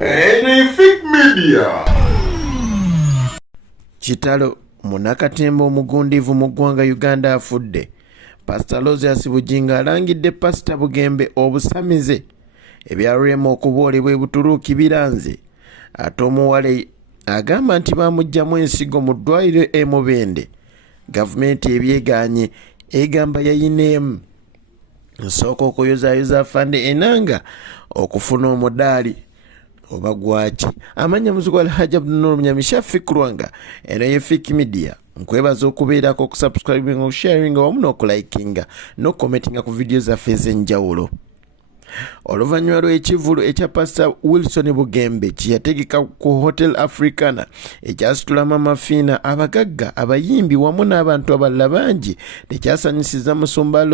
Fake media. Kitalo munakatemba omugundivu mu ggwanga Uganda afudde. Pastor Bugingo alangidde Pastor Bugembe obusamize ebya Rema okuboolebwa Buturuuki biranze. Ate omuwala agamba nti bamugyamu ensigo mu ddwaliro e Mubende. Gavumenti ebyeganye egamba yayineemu nsooka okuyozaayoza afande enanga okufuna omudaali oba gwaki. Amanya muzigo Alhaji Abdullah Fikrwanga eno ye Fake Media. Nkwebaza okubeerako okusubscribing, okusharing wamu n'okulayikinga n'okukomentinga ku video zaffe ez'enjawulo. Oluvannyuma lw'ekivulu ekya Pastor Wilson Bugembe kiyategeka ku Hotel Africana ekyasitulamu amafiina abagagga abayimbi wamu n'abantu abalala bangi tekyasanyusiza musumba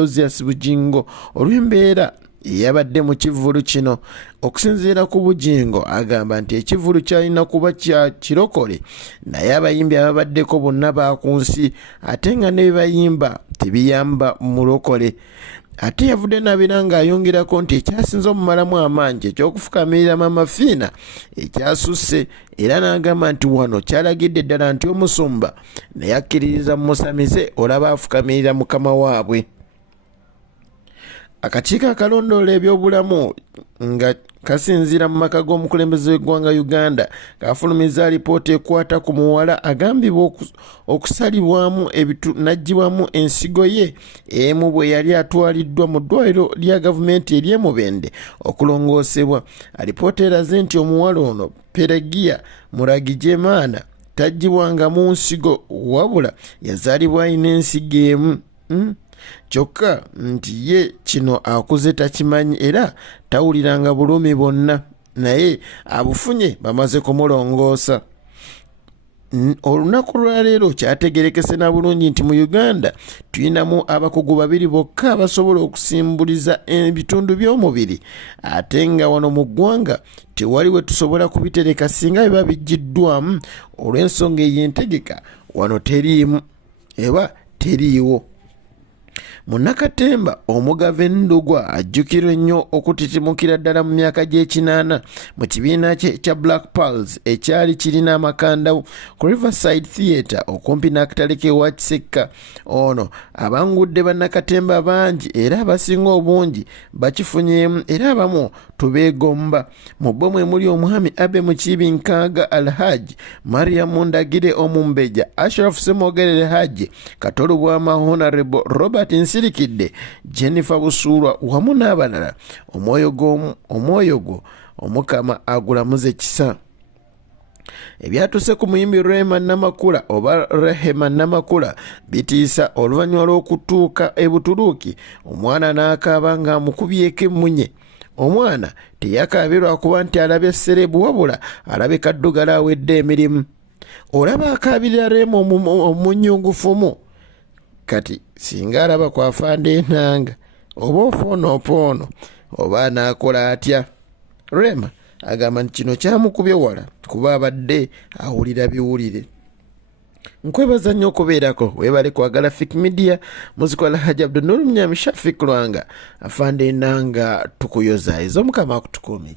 Bugingo olw'embeera yabadde mu kivulu kino. Okusinziira ku Bugingo agamba nti ekivulu kyalina kuba kya kirokole naye abayimbi ababaddeko bonna baakunsi ate nga ne bayimba tebiyamba mulokole. Ate yavudde nabira ng'ayongerako nti ekyasinze omumalamu amaanyi ekyokufukamiriramu amafiina ekyasusse, era n'agamba nti wano kyalagidde ddala nti omusumba naye akkiririza musamize olaba afukamirira mukama waabwe. Akakiiko akalondoola ebyobulamu nga kasinziira mu maka g'omukulembeze w'eggwanga Uganda kafulumiza alipoota ekwata ku muwala agambibwa okusalibwamu n'aggyibwamu ensigo ye emu bwe yali atwaliddwa mu ddwaliro lya gavumenti ery'e Mubende okulongoosebwa. Alipoota eraze nti omuwala ono Peregia Muragijemaana taggyibwangamu nsigo wabula yazaalibwa alina ensigo emu. Kyokka nti ye kino akuze takimanyi era tawuliranga bulumi bonna, naye abufunye bamaze kumulongoosa. Olunaku lwaleero kyategerekese na bulungi nti mu Uganda tulinamu abakugu babiri bokka abasobola okusimbuliza ebitundu by'omubiri, ate nga wano mu ggwanga tewali we tusobola kubitereka singa biba bijjiddwamu. Olw'ensonga ey'entegeka wano teriimu eba teriiwo. Munakatemba omugave Ndugwa ajjukirwa ennyo okutitimukira ddala mu myaka gy'ekinaana mu kibiina kye ekya Black Pearls ekyali kirina amakanda ku Riverside Theatre okumpi n'akatale k'ewa Kisekka. Ono abangudde bannakatemba bangi era abasinga obungi bakifunyeemu era abamu tubeegomba. Mu bo mwe muli omwami Abe Mukiibi Nkaaga Alhaji, Mariam Ndagire Omumbeja, Ashraf Semogerere Haji, Katolu Bwama Honorable Robert Nsirikidde, Jennifer Busuulwa wamu n'abalala. Omwoyo gwo omukama agulamuze kisa. Ebyatuse ku muyimbi Rema Namakula oba Rehema Namakula bitiisa oluvannyuma lw'okutuuka e Buturuuki. Omwana n'akaaba ng'amukubyeko emmunye. Omwana teyakaabirwa kuba nti alabye serebu wabula alabe kaddugala awedde emirimu. Olaba akaabirira Rema omunyungufumu. Kati singa alaba kwafanda enanga oba ofoonoopoono oba anaakola atya? Rema agamba nti kino kyamukubye wala kuba abadde awulira biwulire. Nkwebaza nnyo okubeerako, weebale kwagala Fake Media. Muziko Alhaji Abdullah Fikrwanga afande enanga tukuyozaayiza, omukama akutukuumire.